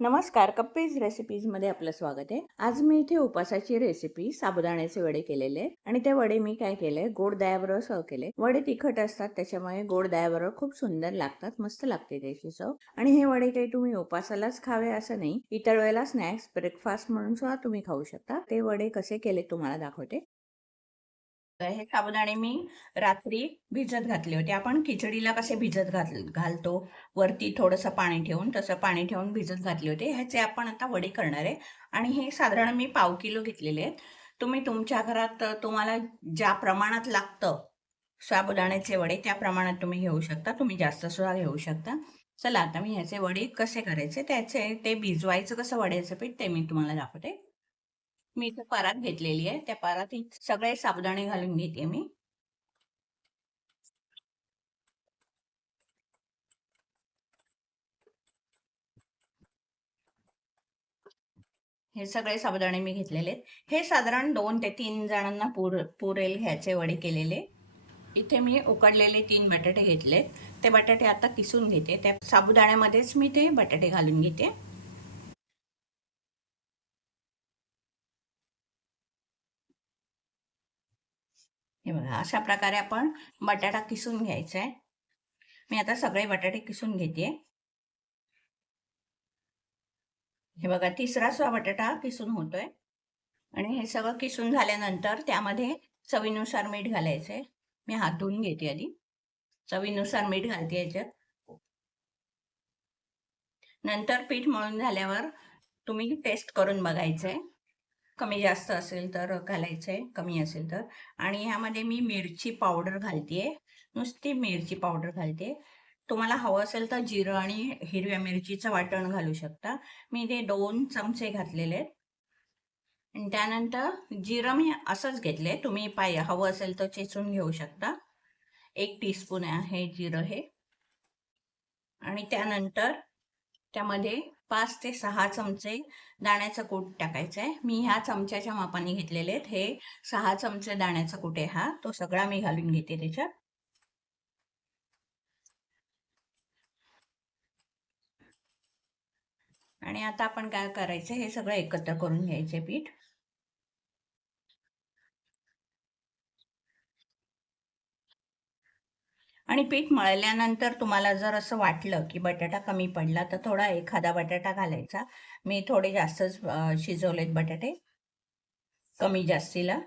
नमस्कार कप्पीज रेसिपीजमध्ये आपलं स्वागत आहे. आज मी इथे उपासाची रेसिपी साबुदाण्याचे वडे केलेले आणि ते वडे मी काय केले? गोड दह्याबरोबर सर्व केले. वडे तिखट असतात त्याच्यामुळे गोड दह्याबरोबर खूप सुंदर लागतात मस्त लागते त्याची चव. आणि हे वडे काही तुम्ही उपासालाच खावे असं नाही. इतर वेळेला स्नॅक्स ब्रेकफास्ट म्हणून सुद्धा तुम्ही खाऊ शकता. ते वडे कसे केले तुम्हाला दाखवते. हे साबुदाणे मी रात्री भिजत घातले होते. आपण खिचडीला कसे भिजत घाल घालतो? वरती थोडंसं पाणी ठेवून तसं पाणी ठेवून भिजत घातले होते. ह्याचे आपण आता वडे करणार आहे. आणि हे साधारण मी पाव किलो घेतलेले आहेत. तुम्ही तुमच्या घरात तुम्हाला ज्या प्रमाणात लागतं साबुदाण्याचे वडे त्या प्रमाणात तुम्ही घेऊ शकता. तुम्ही जास्त सुद्धा घेऊ शकता. चला आता मी ह्याचे वडे कसे करायचे? त्याचे ते भिजवायचं कसं? वड्याचं पीठ ते मी तुम्हाला दाखवते. मी इथे परात घेतलेली आहे. त्या परात सगळे साबुदाणे घालून घेते मी. हे सगळे साबुदाणे मी घेतलेले आहेत. हे साधारण दोन ते तीन जणांना पुर पुरेल घ्यायचे वडे केलेले. इथे मी उकडलेले तीन बटाटे घेतले ते बटाटे आता किसून घेते. त्या साबुदाण्यामध्येच मी ते बटाटे घालून घेते. हे बघा अशा प्रकारे आपण बटाटा किसून घ्यायचा आहे मी आता सगळे बटाटे किसून घेते. हे बघा तिसरा सुद्धा बटाटा किसून होतोय. आणि हे सगळं किसून झाल्यानंतर त्यामध्ये चवीनुसार मीठ घालायचंय. मी हातून घेते आधी. चवीनुसार मीठ घालते याच्यात. नंतर पीठ मळून झाल्यावर तुम्ही टेस्ट करून बघायचंय. कमी जास्त असेल तर घालायचंय कमी असेल तर. आणि ह्यामध्ये मी मिरची पावडर घालते नुसती मिरची पावडर घालते. तुम्हाला हवं असेल तर जिरं आणि हिरव्या मिरचीचं वाटण घालू शकता. मी ते दोन चमचे घातलेले आहेत. आणि त्यानंतर जिरं मी असंच घेतले तुम्ही पाय हवं असेल तर चेचून घेऊ शकता. एक टीस्पून आहे जिरं हे. आणि त्यानंतर त्यामध्ये पाच ते सहा चमचे दाण्याचं कूट टाकायचं आहे मी ह्या चमच्याच्या मापाने घेतलेले आहेत. हे सहा चमचे दाण्याचा कूट आहे हा. तो सगळा मी घालून घेते त्याच्यात. आणि आता आपण काय करायचं हे सगळं एकत्र करून घ्यायचे पीठ. आणि पीठ मळल्यानंतर तुम्हाला जर असं वाटलं की बटाटा कमी पडला तर थोडा एखादा बटाटा घालायचा. मी थोडे जास्तच शिजवलेत बटाटे. कमी जास्तीला.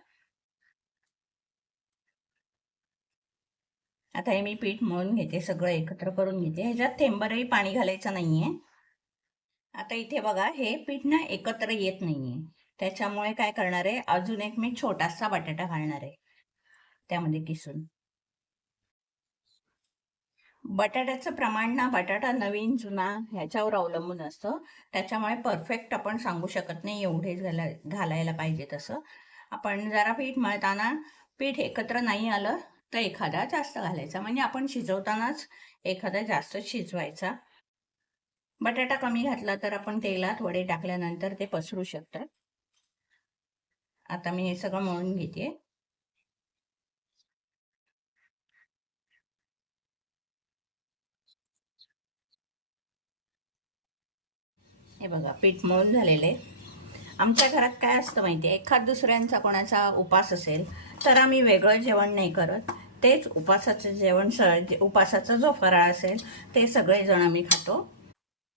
आता हे मी पीठ मळून घेते सगळं एकत्र करून घेते. ह्याच्यात थेंबरही पाणी घालायचं नाहीये. आता इथे बघा हे पीठ ना एकत्र येत नाहीये. त्याच्यामुळे काय करणार आहे? अजून एक मी छोटासा बटाटा घालणार आहे. त्यामध्ये किसून. बटाट्याचं प्रमाण ना बटाटा नवीन जुना ह्याच्यावर अवलंबून असतं. त्याच्यामुळे परफेक्ट आपण सांगू शकत नाही एवढे घाला घालायला पाहिजे तसं. आपण जरा पीठ मळताना पीठ एकत्र नाही आलं तर एखादा जास्त घालायचा. म्हणजे आपण शिजवतानाच एखादा जास्त शिजवायचा. बटाटा कमी घातला तर आपण तेलात वडे टाकल्यानंतर ते पसरू शकतात. आता मी हे सगळं मळून घेते. हे बघा पीठ मळून झालेलं आहे. आमच्या घरात काय असतं माहिती आहे? एखाद दुसऱ्यांचा कोणाचा उपास असेल तर आम्ही वेगळं जेवण नाही करत. तेच उपासाचं जेवण स उपासाचा जो फराळ असेल ते सगळेजण आम्ही खातो.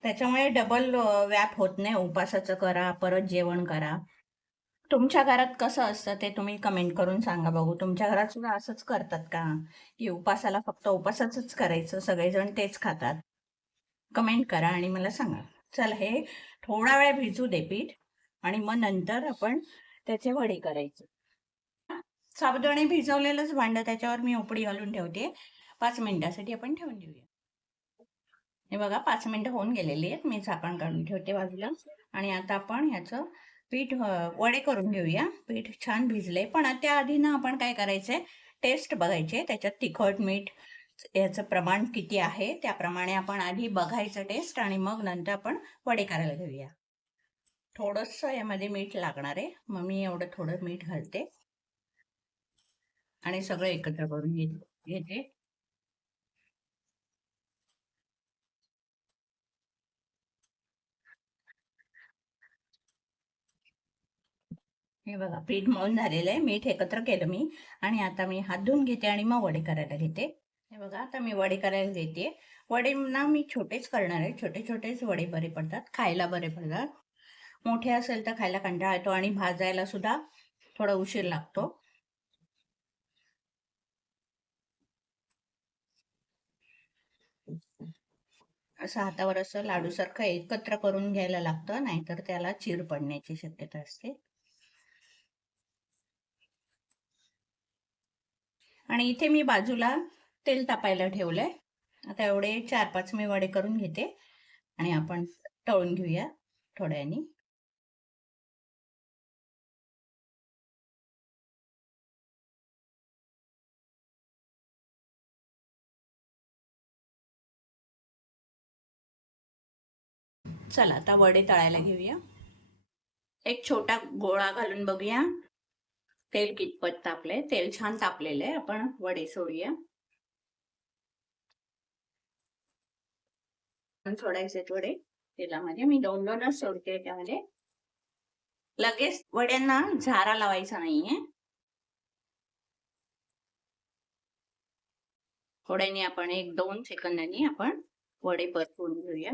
त्याच्यामुळे डबल व्याप होत नाही. उपासाचं करा परत जेवण करा. तुमच्या घरात कसं असतं ते तुम्ही कमेंट करून सांगा बघू. तुमच्या घरात सुद्धा असंच करतात का? की उपासाला फक्त उपासाचंच करायचं सगळेजण तेच खातात. कमेंट करा आणि मला सांगा. चल हे थोडा वेळ भिजू दे पीठ आणि मग नंतर आपण त्याचे वडे करायचे. साबुदाणे भिजवलेलंच भांड त्याच्यावर मी उपडी घालून ठेवते. पाच मिनिटासाठी आपण ठेवून देऊया. हे बघा पाच मिनिटं होऊन गेलेली आहेत. मी झाकण काढून ठेवते बाजूला. आणि आता आपण ह्याचं पीठ वडे करून घेऊया. पीठ छान भिजले. पण त्याआधी ना आपण काय करायचंय? टेस्ट बघायचे त्याच्यात तिखट मीठ याचं प्रमाण किती आहे त्याप्रमाणे आपण आधी बघायचं टेस्ट आणि मग नंतर आपण वडे करायला घेऊया. थोडंसं यामध्ये मीठ लागणार आहे मग मी एवढं थोडं मीठ घालते. आणि सगळं एकत्र करून घेते. हे बघा पीठ मळून झालेलं आहे मीठ एकत्र केलं मी. आणि आता मी हात धुवून घेते आणि मग वडे करायला घेते. हे बघा आता मी वडे करायला देते. वडे ना मी छोटेच करणार आहे. छोटे छोटेच वडे बरे पडतात. खायला बरे पडतात. मोठे असेल तर खायला कंटाळा येतो आणि भाजायला सुद्धा थोडा उशीर लागतो. असं हातावर असं लाडूसारखं एकत्र करून घ्यायला लागतं नाहीतर त्याला चीर पडण्याची शक्यता असते. आणि इथे मी बाजूला तेल तापायला ठेवलंय. आता एवढे चार पाच मी वडे करून घेते आणि आपण तळून घेऊया थोड्यानी. चला आता वडे तळायला घेऊया. एक छोटा गोळा घालून बघूया. तेल कितपत तापलंय. तेल छान तापलेलं आहे. आपण वडे सोडूया. सोडायचे वडे तेलामध्ये मी दोन दोनच सोडते त्यामध्ये. लगेच वड्यांना झारा लावायचा नाहीये. थोड्यानी आपण एक दोन सेकंदांनी आपण वडे परतून घेऊया.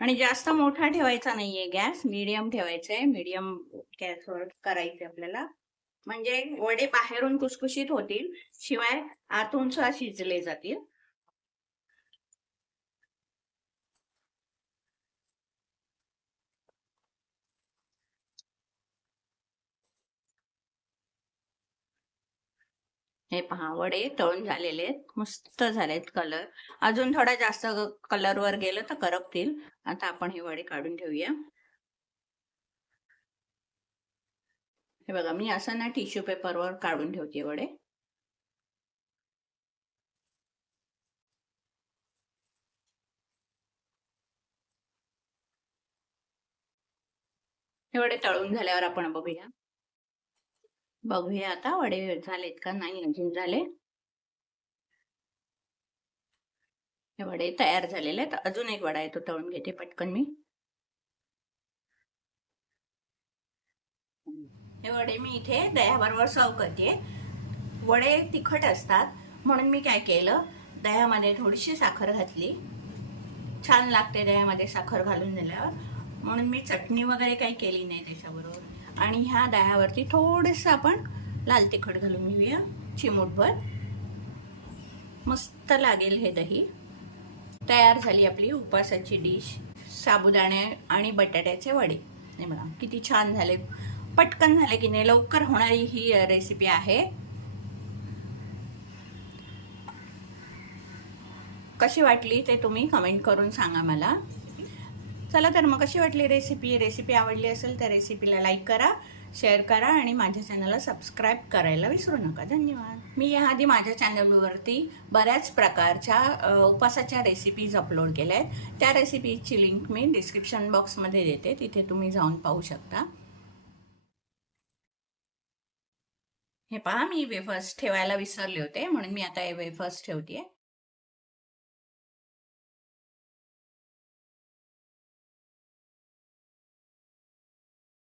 आणि जास्त मोठा ठेवायचा नाहीये गॅस मीडियम ठेवायचा आहे मीडियम गॅसवर करायचे आपल्याला. म्हणजे वडे बाहेरून कुसकुशीत होतील शिवाय आतून सुद्धा शिजले जातील. हे पहा वडे तळून झालेले आहेत. मस्त झालेत कलर अजून थोडा जास्त कलर वर गेलं तर करपतील. आता आपण हे वडे काढून ठेवूया. हे बघा मी असं ना टिश्यू पेपरवर काढून ठेवते वडे. हे वडे तळून झाल्यावर आपण बघूया. बघूया आता वडे झालेत का नाही अजून झाले? हे वडे तयार झालेले आहेत. अजून एक वडा येतो तळून घेते पटकन मी. हे वडे मी इथे दह्याबरोबर सर्व करते. वडे तिखट असतात म्हणून मी काय केलं दह्यामध्ये थोडीशी साखर घातली. छान लागते दह्यामध्ये साखर घालून दिल्यावर. म्हणून मी चटणी वगैरे काही केली नाही त्याच्याबरोबर. आणि ह्या दह्यावरती थोडंसं आपण लाल तिखट घालून घेऊया चिमूटभर. मस्त लागेल हे दही. तयार झाली आपली उपासाची डिश. साबुदाणे आणि बटाट्याचे वडे. नाही बघा किती छान झाले. पटकन झाले की नाही लवकर होणारी ही रेसिपी आहे. कशी वाटली ते तुम्ही कमेंट करून सांगा मला. चला तर मग कशी वाटली रेसिपी रेसिपी आवडली असेल तर रेसिपीला लाईक करा शेअर करा आणि माझ्या चॅनलला सबस्क्राईब करायला विसरू नका. धन्यवाद. मी याआधी माझ्या चॅनलवरती बऱ्याच प्रकारच्या उपासाच्या रेसिपीज अपलोड केल्या आहेत. त्या रेसिपीची लिंक मी डिस्क्रिप्शन बॉक्समध्ये देते. तिथे तुम्ही जाऊन पाहू शकता. हे पहा मी वेफर्स ठेवायला विसरले होते म्हणून मी आता हे वेफर्स ठेवते